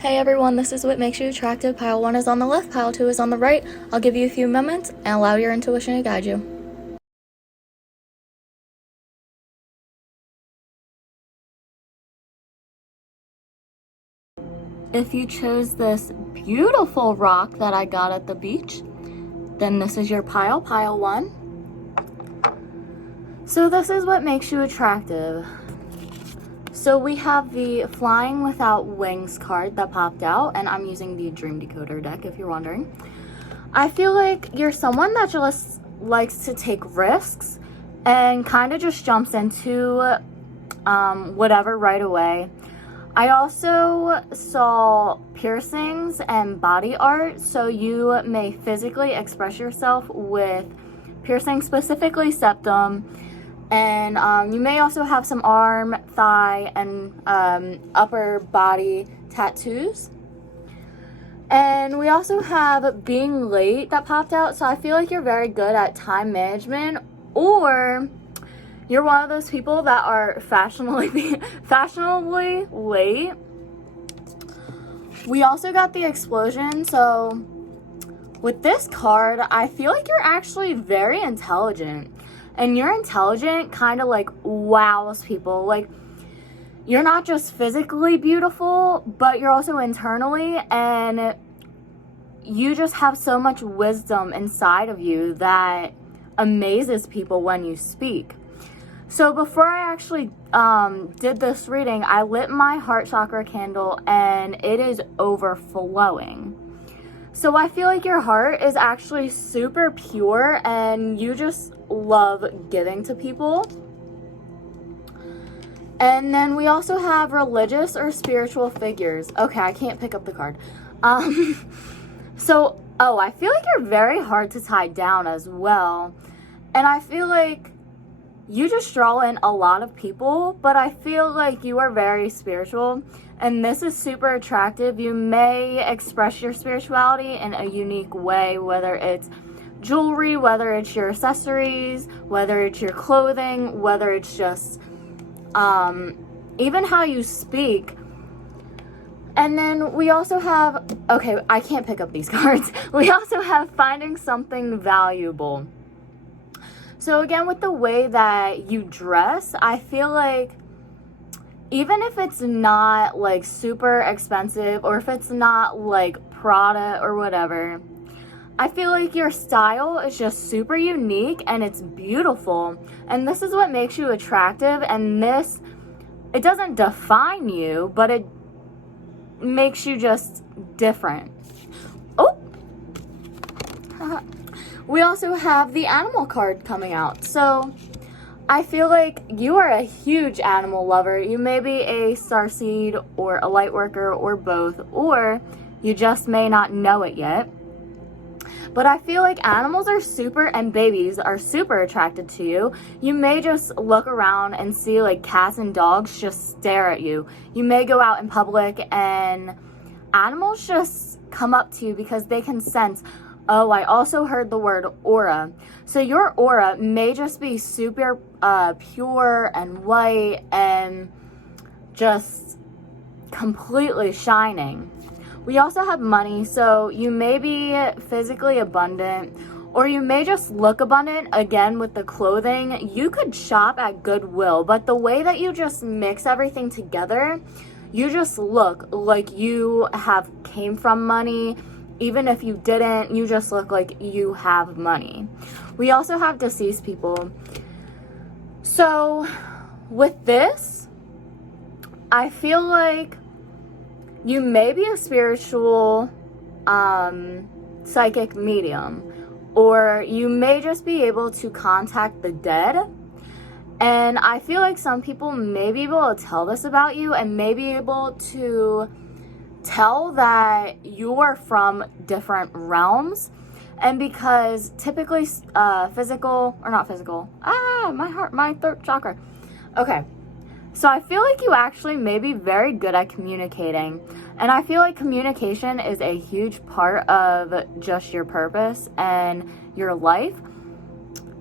Hey everyone, this is what makes you attractive. Pile 1 is on the left, pile 2 is on the right. I'll give you a few moments and allow your intuition to guide you. If you chose this beautiful rock that I got at the beach, then this is your pile 1. So this is what makes you attractive. So we have the Flying Without Wings card that popped out, and I'm using the Dream Decoder deck if you're wondering. I feel like you're someone that just likes to take risks and kind of just jumps into whatever right away. I also saw piercings and body art, so you may physically express yourself with piercing, specifically septum. And you may also have some arm, thigh, and upper body tattoos. And we also have being late that popped out. So I feel like you're very good at time management, or you're one of those people that are fashionably late. We also got the explosion. So with this card, I feel like you're actually very intelligent. And your intelligent kind of like wows people. Like, you're not just physically beautiful, but you're also internally, and you just have so much wisdom inside of you that amazes people when you speak. So before I actually did this reading, I lit my heart chakra candle, and it is overflowing. So I feel like your heart is actually super pure, and you just love giving to people. And then we also have religious or spiritual figures. Okay, I can't pick up the card. I feel like you're very hard to tie down as well. And I feel like you just draw in a lot of people, but I feel like you are very spiritual. And this is super attractive. You may express your spirituality in a unique way, whether it's jewelry, whether it's your accessories, whether it's your clothing, whether it's just even how you speak. And then we also have, okay, I can't pick up these cards. We also have finding something valuable. So again, with the way that you dress, I feel like even if it's not like super expensive, or if it's not like Prada or whatever, I feel like your style is just super unique and it's beautiful. And this is what makes you attractive. And this, it doesn't define you, but it makes you just different. Oh! We also have the animal card coming out. So I feel like you are a huge animal lover. You may be a starseed or a light worker or both, or you just may not know it yet. But I feel like animals are and babies are super attracted to you. You may just look around and see like cats and dogs just stare at you. You may go out in public and animals just come up to you because they can sense, oh, I also heard the word aura. So your aura may just be super pure and white and just completely shining. We also have money, so you may be physically abundant, or you may just look abundant. Again, with the clothing, you could shop at Goodwill, but the way that you just mix everything together, you just look like you have came from money. Even if you didn't, you just look like you have money. We also have deceased people. So with this, I feel like you may be a spiritual psychic medium, or you may just be able to contact the dead. And I feel like some people may be able to tell this about you and may be able to tell that you are from different realms. And because typically my throat chakra. Okay. So I feel like you actually may be very good at communicating. And I feel like communication is a huge part of just your purpose and your life.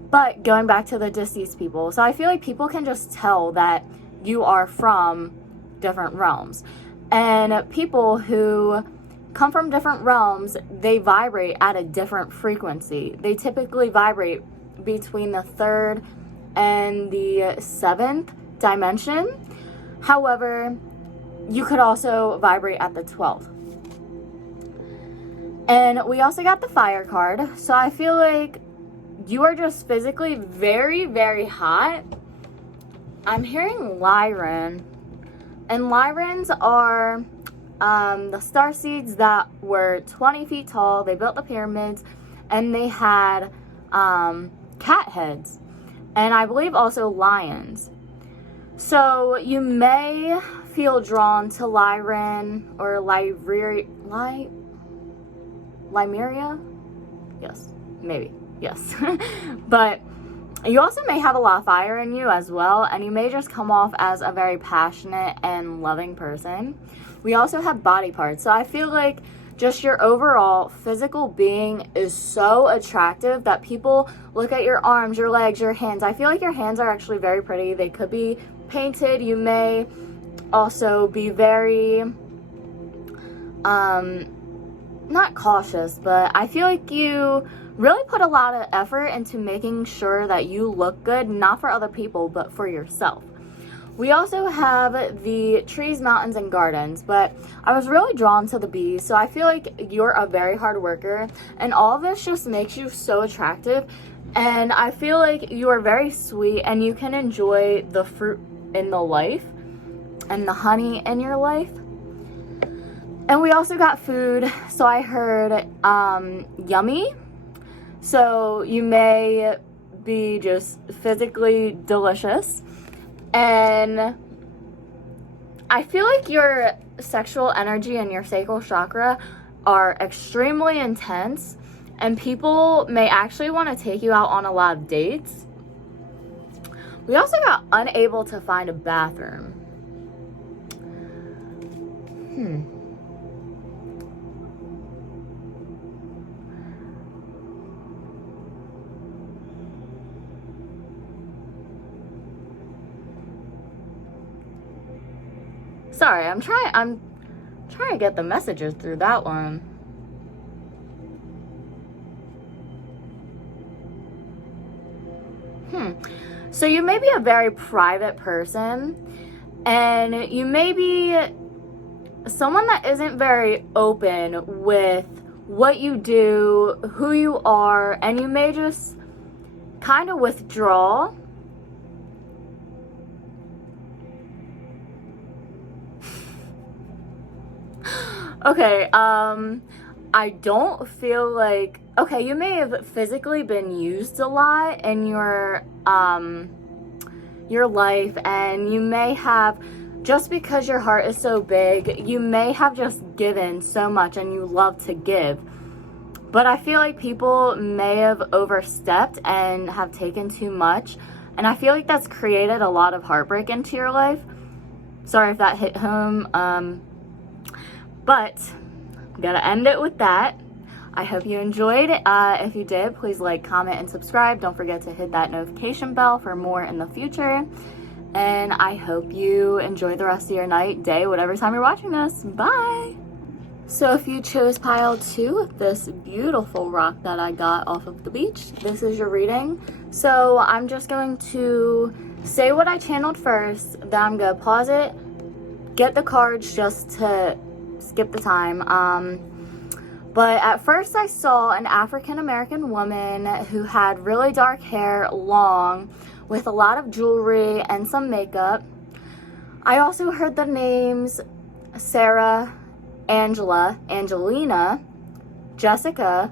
But going back to the deceased people, so I feel like people can just tell that you are from different realms. And people who come from different realms, they vibrate at a different frequency. They typically vibrate between the 3rd and the 7th dimension. However, you could also vibrate at the 12th. And we also got the fire card. So I feel like you are just physically very, very hot. I'm hearing Lyran. And Lyrans are the star seeds that were 20 feet tall. They built the pyramids, and they had cat heads, and I believe also lions. So you may feel drawn to Lyran or Lymeria? Yes, maybe, yes. But you also may have a lot of fire in you as well, and you may just come off as a very passionate and loving person. We also have body parts, so I feel like just your overall physical being is so attractive that people look at your arms, your legs, your hands. I feel like your hands are actually very pretty. They could be painted. You may also be very, not cautious, but I feel like you really put a lot of effort into making sure that you look good, not for other people, but for yourself. We also have the trees, mountains, and gardens, but I was really drawn to the bees, so I feel like you're a very hard worker, and all of this just makes you so attractive, and I feel like you are very sweet, and you can enjoy the fruit in the life, and the honey in your life. And we also got food, so I heard yummy, so you may be just physically delicious. And I feel like your sexual energy and your sacral chakra are extremely intense, and people may actually want to take you out on a lot of dates. We also got unable to find a bathroom. Sorry, I'm trying to get the messages through that one. So you may be a very private person, and you may be someone that isn't very open with what you do, who you are, and you may just kind of withdraw. Okay, I don't feel like, okay, you may have physically been used a lot in your life, and you may have, just because your heart is so big, you may have just given so much and you love to give. But I feel like people may have overstepped and have taken too much, and I feel like that's created a lot of heartbreak into your life. Sorry if that hit home. But I'm gonna end it with that. I hope you enjoyed. If you did, please like, comment, and subscribe. Don't forget to hit that notification bell for more in the future. And I hope you enjoy the rest of your night, day, whatever time you're watching this. Bye! So if you chose pile 2, this beautiful rock that I got off of the beach, this is your reading. So I'm just going to say what I channeled first, then I'm gonna pause it, get the cards just to skip the time. But at first I saw an African-American woman who had really dark hair, long, with a lot of jewelry and some makeup. I also heard the names Sarah, Angela, Angelina, Jessica,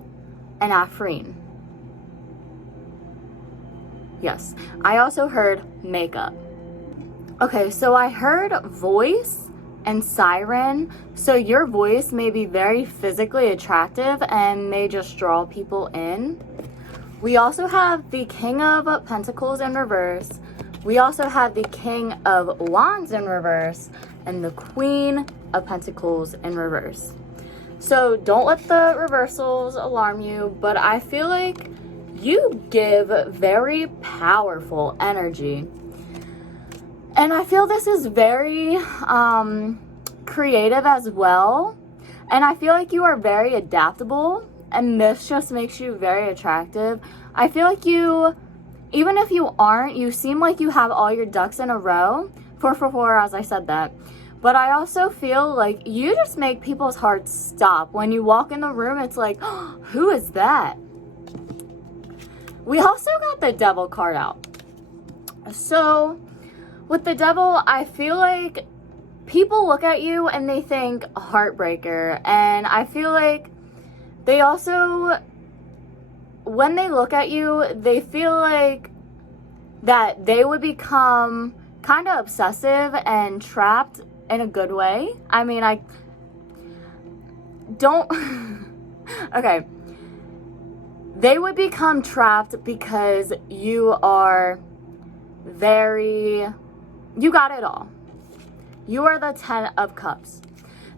and Afreen. Yes, I also heard makeup. Okay, so I heard voice and siren, so your voice may be very physically attractive and may just draw people in. We also have the King of Pentacles in reverse. We also have the King of Wands in reverse and the Queen of Pentacles in reverse. So don't let the reversals alarm you, but I feel like you give very powerful energy. And I feel this is very creative as well. And I feel like you are very adaptable. And this just makes you very attractive. I feel like you, even if you aren't, you seem like you have all your ducks in a row. 444, as I said that. But I also feel like you just make people's hearts stop. When you walk in the room, it's like, oh, who is that? We also got the devil card out. So with the devil, I feel like people look at you and they think heartbreaker. And I feel like they also, when they look at you, they feel like that they would become kind of obsessive and trapped in a good way. I mean, I don't, okay. They would become trapped because you are you got it all. You are the 10 of Cups.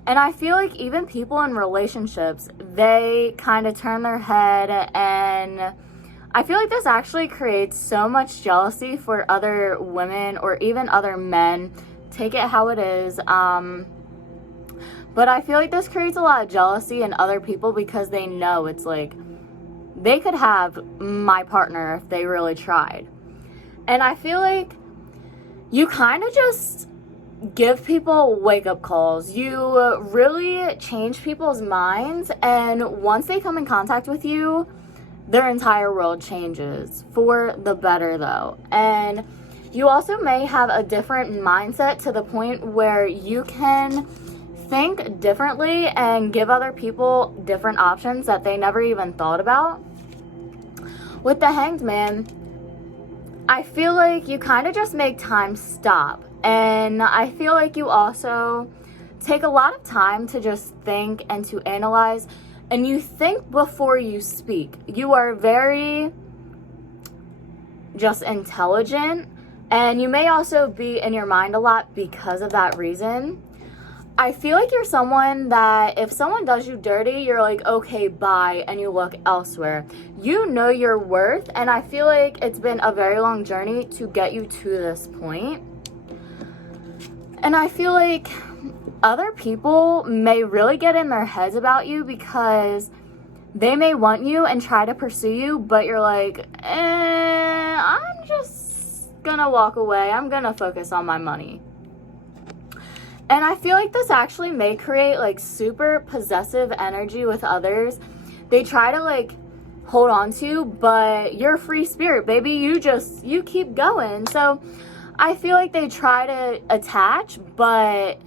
And I feel like even people in relationships, they kind of turn their head, and I feel like this actually creates so much jealousy for other women or even other men. Take it how it is. But I feel like this creates a lot of jealousy in other people because they know it's like, they could have my partner if they really tried. And I feel like you kind of just give people wake-up calls. You really change people's minds, and once they come in contact with you, their entire world changes for the better, though. And you also may have a different mindset to the point where you can think differently and give other people different options that they never even thought about. With the Hanged Man, I feel like you kind of just make time stop. And I feel like you also take a lot of time to just think and to analyze. And you think before you speak. You are very just intelligent. And you may also be in your mind a lot because of that reason. I feel like you're someone that if someone does you dirty, you're like, okay, bye, and you look elsewhere. You know your worth, and I feel like it's been a very long journey to get you to this point. And I feel like other people may really get in their heads about you because they may want you and try to pursue you, but you're like, I'm just gonna walk away. I'm gonna focus on my money. And I feel like this actually may create like super possessive energy with others. They try to like hold on to you, but you're a free spirit, baby. You keep going. So I feel like they try to attach, but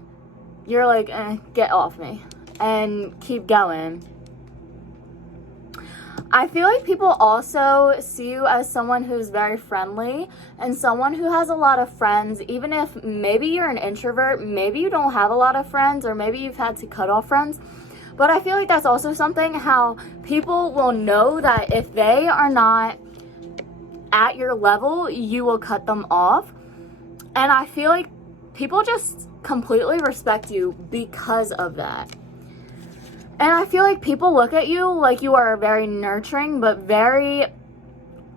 you're like, get off me and keep going. I feel like people also see you as someone who's very friendly and someone who has a lot of friends, even if maybe you're an introvert, maybe you don't have a lot of friends, or maybe you've had to cut off friends. But I feel like that's also something how people will know that if they are not at your level, you will cut them off. And I feel like people just completely respect you because of that. And I feel like people look at you like you are a very nurturing but very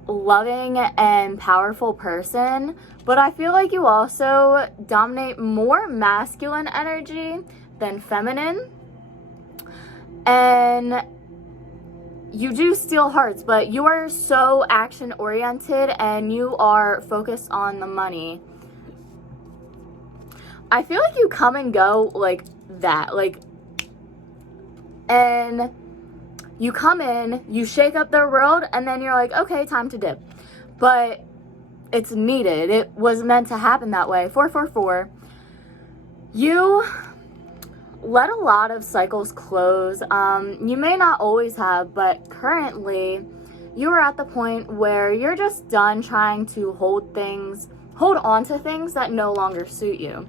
loving and powerful person. But I feel like you also dominate more masculine energy than feminine. And you do steal hearts, but you are so action oriented and you are focused on the money. I feel like you come and go like that, and you come in, you shake up their world, and then you're like, okay, time to dip. But it's needed. It was meant to happen that way. 444. You let a lot of cycles close. You may not always have, but currently you are at the point where you're just done trying to hold on to things that no longer suit you.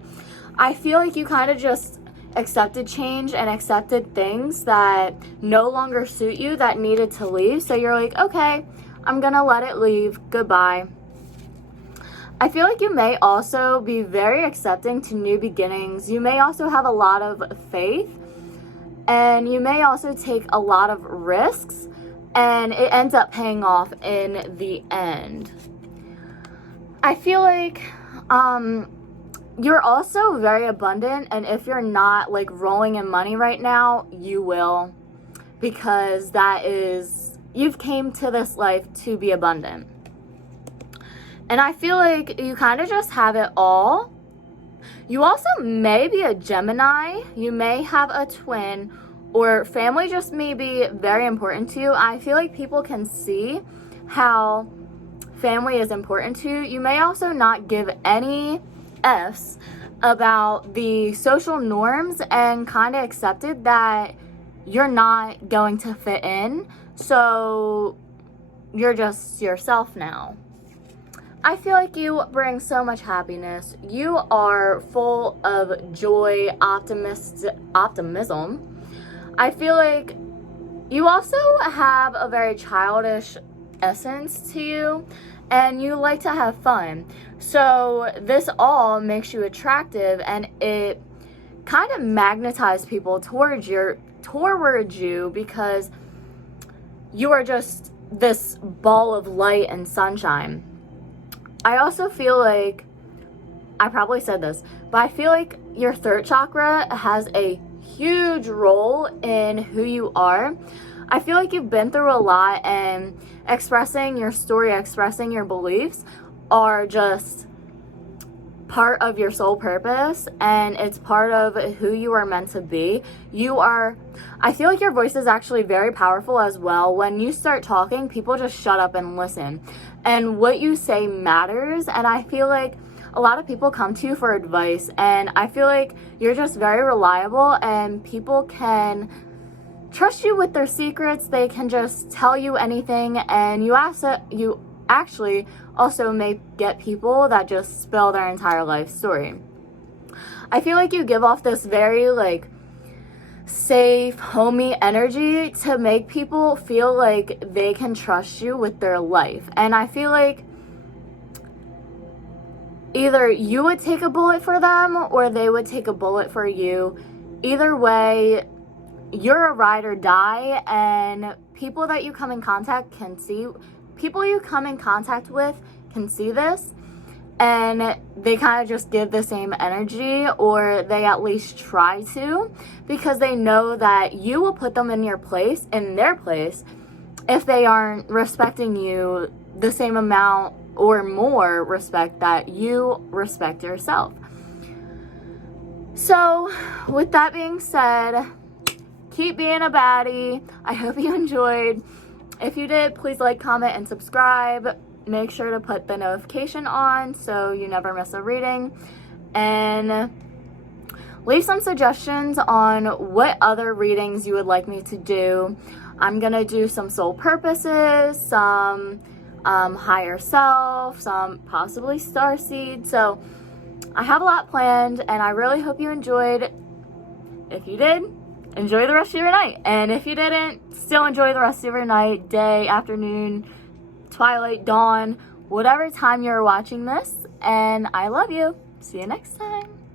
I feel like you kind of just accepted change and accepted things that no longer suit you that needed to leave. So you're like, okay, I'm gonna let it leave. Goodbye. I feel like you may also be very accepting to new beginnings. You may also have a lot of faith, and you may also take a lot of risks, and it ends up paying off in the end. I feel like you're also very abundant, and if you're not like rolling in money right now, you will, because you've came to this life to be abundant. And I feel like you kind of just have it all. You also may be a Gemini, you may have a twin, or family just may be very important to you. I feel like people can see how family is important to you. You may also not give any F's about the social norms and kind of accepted that you're not going to fit in, so you're just yourself now. I feel like you bring so much happiness. You are full of joy, optimism. I feel like you also have a very childish essence to you, and you like to have fun. So this all makes you attractive, and it kind of magnetizes people towards you because you are just this ball of light and sunshine. I also feel like, I probably said this, but I feel like your third chakra has a huge role in who you are. I feel like you've been through a lot, and expressing your story, expressing your beliefs are just part of your soul purpose, and it's part of who you are meant to be. I feel like your voice is actually very powerful as well. When you start talking, people just shut up and listen, and what you say matters. And I feel like a lot of people come to you for advice, and I feel like you're just very reliable, and people can trust you with their secrets. They can just tell you anything, and you actually also may get people that just spill their entire life story. I feel like you give off this very like safe, homey energy to make people feel like they can trust you with their life. And I feel like either you would take a bullet for them or they would take a bullet for you. Either way, you're a ride or die, and people you come in contact with can see this, and they kind of just give the same energy, or they at least try to, because they know that you will put them in their place, if they aren't respecting you the same amount or more respect that you respect yourself. So with that being said, keep being a baddie. I hope you enjoyed. If you did, please like, comment, and subscribe. Make sure to put the notification on so you never miss a reading. And leave some suggestions on what other readings you would like me to do. I'm going to do some soul purposes, some higher self, some possibly starseed. So I have a lot planned, and I really hope you enjoyed. If you did, enjoy the rest of your night. And if you didn't, still enjoy the rest of your night, day, afternoon, twilight, dawn, whatever time you're watching this. And I love you. See you next time.